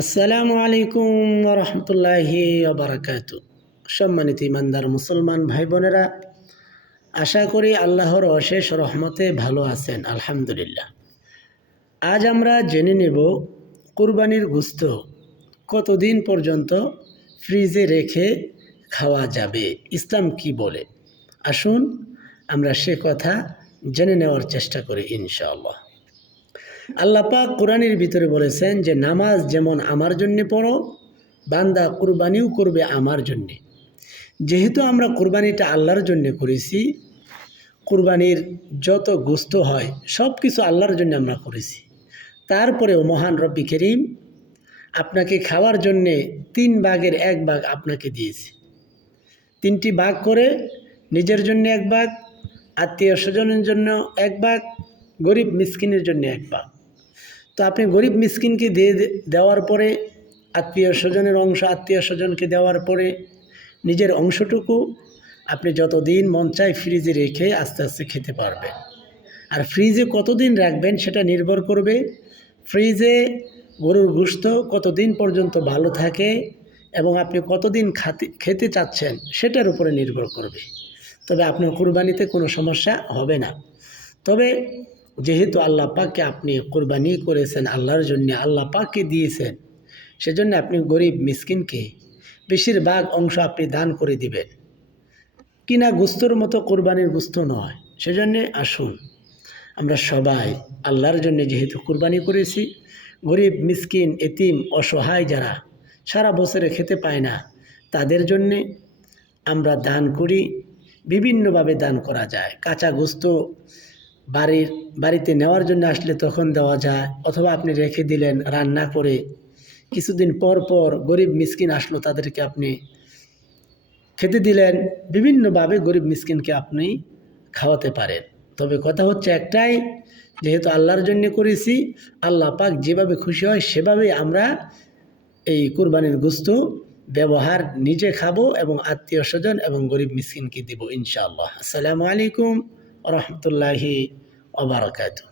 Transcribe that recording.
আসসালামু আলাইকুম রহমতুল্লাহি বারাকাতু সম্মানিত ইমানদার মুসলমান ভাই বোনেরা আশা করি আল্লাহর অশেষ রহমতে ভালো আছেন, আলহামদুলিল্লাহ। আজ আমরা জেনে নেব কুরবানির গুস্ত কতদিন পর্যন্ত ফ্রিজে রেখে খাওয়া যাবে, ইসলাম কি বলে? আসুন আমরা সে কথা জেনে নেওয়ার চেষ্টা করি ইনশাআল্লাহ। আল্লাহ পাক কোরআনের ভিতরে বলেছেন যে, নামাজ যেমন আমার জন্যে পড়ো, বান্দা কুরবানিও করবে আমার জন্যে। যেহেতু আমরা কুরবানিটা আল্লাহর জন্যে করেছি, কুরবানির যত গোস্ত হয় সব কিছু আল্লাহর জন্য আমরা করেছি। তারপরেও মহান রব্বি করিম আপনাকে খাওয়ার জন্যে তিন ভাগের এক ভাগ আপনাকে দিয়েছে। তিনটি ভাগ করে নিজের জন্য এক ভাগ, আত্মীয় স্বজনের জন্য এক ভাগ, গরিব মিসকিনের জন্য এক ভাগ। তো আপনি গরিব মিসকিনকে দিয়ে দেওয়ার পরে, আত্মীয় স্বজনের অংশ, আত্মীয় স্বজনকে দেওয়ার পরে নিজের অংশটুকু আপনি যতদিন মন চায় ফ্রিজে রেখে আস্তে আস্তে খেতে পারবেন। আর ফ্রিজে কতদিন রাখবেন সেটা নির্ভর করবে ফ্রিজে গরুর গোস্ত কতদিন পর্যন্ত ভালো থাকে এবং আপনি কতদিন খাতে, খেতে চাচ্ছেন সেটার উপরে নির্ভর করবে। তবে আপনার কুরবানিতে কোনো সমস্যা হবে না। তবে যেহেতু আল্লাহ পাককে আপনি কোরবানি করেছেন, আল্লাহর জন্য আল্লাহ পাককে দিয়েছেন, সেজন্য আপনি গরিব, মিসকিনকে বেশিরভাগ অংশ আপনি দান করে দিবেন। কিনা গুস্তর মতো কোরবানির গুস্ত নয়, সেজন্যে আসুন, আমরা সবাই আল্লাহর জন্য যেহেতু কোরবানি করেছি, গরিব, মিসকিন, এতিম, অসহায় যারা সারা বছরে খেতে পায় না, তাদের জন্যে আমরা দান করি, বিভিন্নভাবে দান করা যায়। কাঁচা গোস্ত বাড়ির, বাড়িতে নেওয়ার জন্য আসলে তখন দেওয়া যায়, অথবা আপনি রেখে দিলেন রান্না করে। কিছুদিন পর পর গরিব মিসকিন আসলো তাদেরকে আপনি খেতে দিলেন। বিভিন্নভাবে গরিব মিসকিনকে আপনি খাওয়াতে পারেন। তবে কথা হচ্ছে একটাই, যেহেতু আল্লাহর জন্য করেছি, আল্লাহ পাক যেভাবে খুশি হয় সেভাবেই আমরা এই কুরবানির গোস্ত ব্যবহার নিজে খাব এবং আত্মীয় স্বজন এবং গরিব মিসকিনকে দিব ইনশাআল্লাহ। আসসালামু আলাইকুম। রহমতুল্লাহি ওবরাকাতু